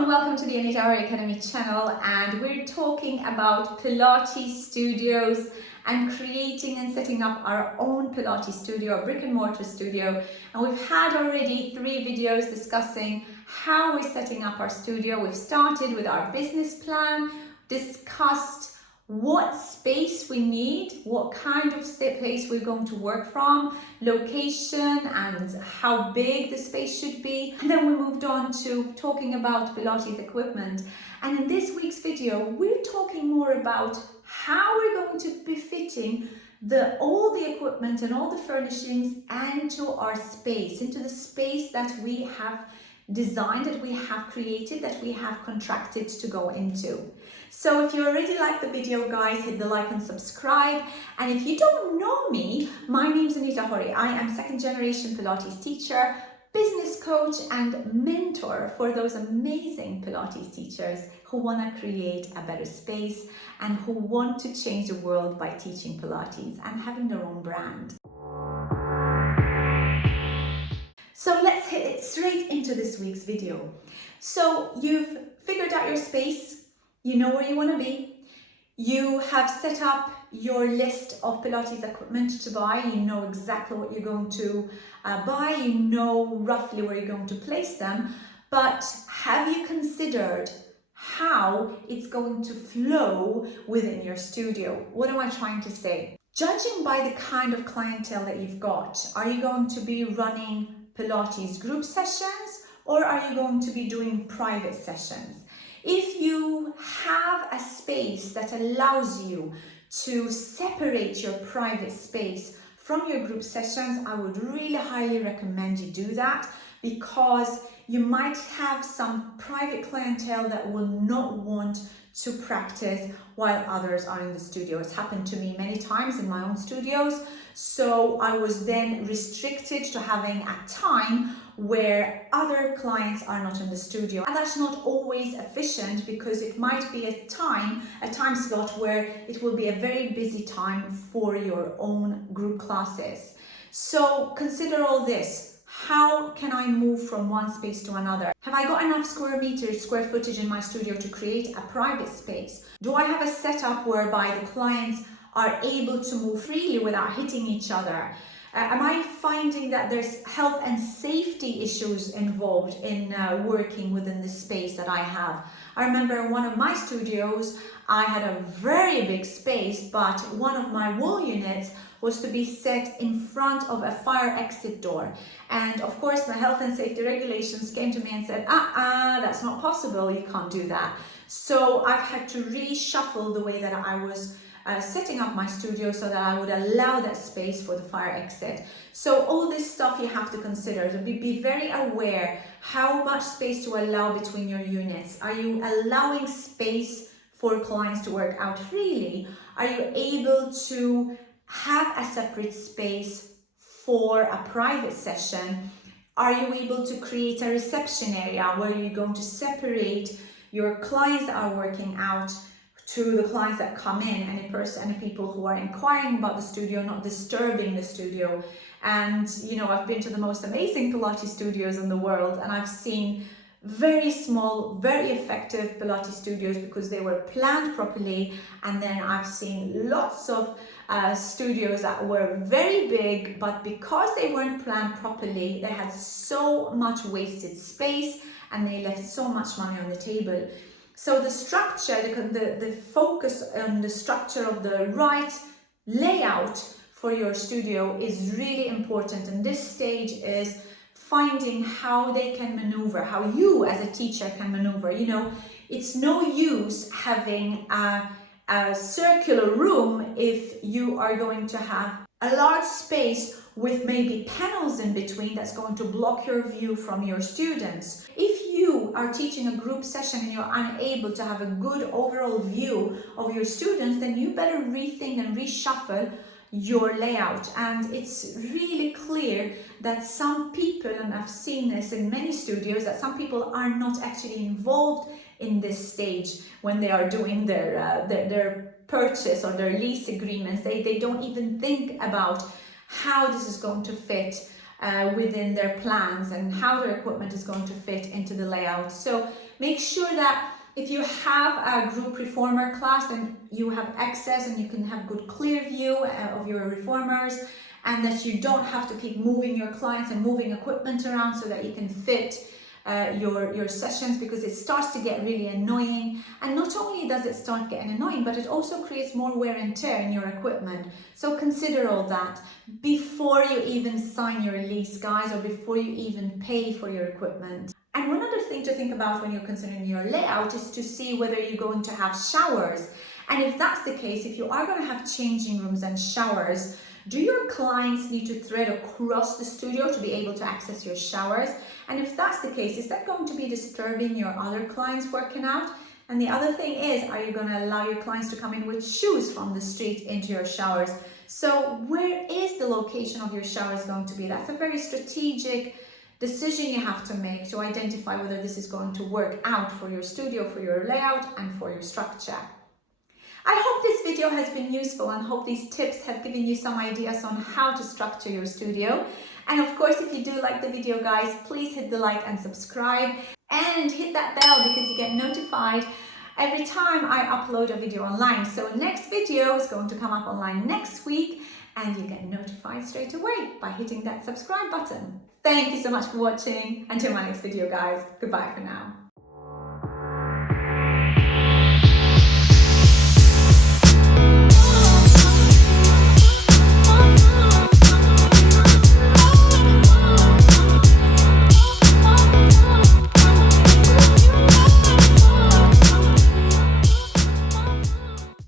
and welcome to the Anita Horry Academy channel, and we're talking about Pilates studios and creating and setting up our own Pilates studio, a brick and mortar studio. And we've had already 3 videos discussing how we're setting up our studio. We've started with our business plan, discussed what space we need, what kind of space we're going to work from, location and how big the space should be. And then we moved on to talking about Pilates equipment. And in this week's video, we're talking more about how we're going to be fitting all the equipment and all the furnishings into our space, into the space that we have designed, that we have created, that we have contracted to go into. So if you already like the video, guys, hit the like and subscribe. And if you don't know me, my name is Anita Horry. I am second generation Pilates teacher, business coach and mentor for those amazing Pilates teachers who want to create a better space and who want to change the world by teaching Pilates and having their own brand. So let's hit it straight into this week's video. So you've figured out your space, you know where you want to be, you have set up your list of Pilates equipment to buy, you know exactly what you're going to buy, you know roughly where you're going to place them, but have you considered how it's going to flow within your studio? What am I trying to say? Judging by the kind of clientele that you've got, are you going to be running Pilates group sessions or are you going to be doing private sessions? If you have a space that allows you to separate your private space from your group sessions, I would really highly recommend you do that, because you might have some private clientele that will not want to practice while others are in the studio. It's happened to me many times in my own studios. So I was then restricted to having a time where other clients are not in the studio. And that's not always efficient, because it might be a time slot where it will be a very busy time for your own group classes. So consider all this. How can I move from one space to another? Have I got enough square footage in my studio to create a private space? Do I have a setup whereby the clients are able to move freely without hitting each other? Am I finding that there's health and safety issues involved in working within the space that I have? I remember in one of my studios, I had a very big space, but one of my wall units was to be set in front of a fire exit door. And of course, the health and safety regulations came to me and said, that's not possible, you can't do that. So I've had to reshuffle the way that I was setting up my studio so that I would allow that space for the fire exit. So all this stuff you have to consider. So be very aware how much space to allow between your units. Are you allowing space for clients to work out freely? Are you able to have a separate space for a private session? Are you able to create a reception area where you're going to separate your clients that are working out to the clients that come in, any people who are inquiring about the studio, not disturbing the studio? And you know, I've been to the most amazing Pilates studios in the world, and I've seen very small, very effective Pilates studios because they were planned properly. And then I've seen lots of studios that were very big, but because they weren't planned properly, they had so much wasted space and they left so much money on the table. So the structure, the focus on the structure of the right layout for your studio is really important. And this stage is finding how they can maneuver, how you as a teacher can maneuver. You know, it's no use having a circular room if you are going to have a large space with maybe panels in between that's going to block your view from your students. If you are teaching a group session and you're unable to have a good overall view of your students, then you better rethink and reshuffle your layout. And it's really clear that some people, and I've seen this in many studios, that some people are not actually involved in this stage when they are doing their purchase or their lease agreements. They don't even think about how this is going to fit within their plans and how their equipment is going to fit into the layout. So make sure that if you have a group reformer class and you have access and you can have good clear view of your reformers, and that you don't have to keep moving your clients and moving equipment around so that you can fit your sessions, because it starts to get really annoying. And not only does it start getting annoying, but it also creates more wear and tear in your equipment. So consider all that before you even sign your lease, guys, or before you even pay for your equipment. And one other thing to think about when you're considering your layout is to see whether you're going to have showers. And if that's the case, if you are going to have changing rooms and showers, do your clients need to thread across the studio to be able to access your showers? And if that's the case, is that going to be disturbing your other clients working out? And the other thing is, are you going to allow your clients to come in with shoes from the street into your showers? So where is the location of your showers going to be? That's a very strategic decision you have to make to identify whether this is going to work out for your studio, for your layout, and for your structure. I hope this video has been useful and hope these tips have given you some ideas on how to structure your studio. And of course, if you do like the video, guys, please hit the like and subscribe and hit that bell because you get notified every time I upload a video online. So next video is going to come up online next week and you get notified straight away by hitting that subscribe button. Thank you so much for watching. Until my next video, guys. Goodbye for now.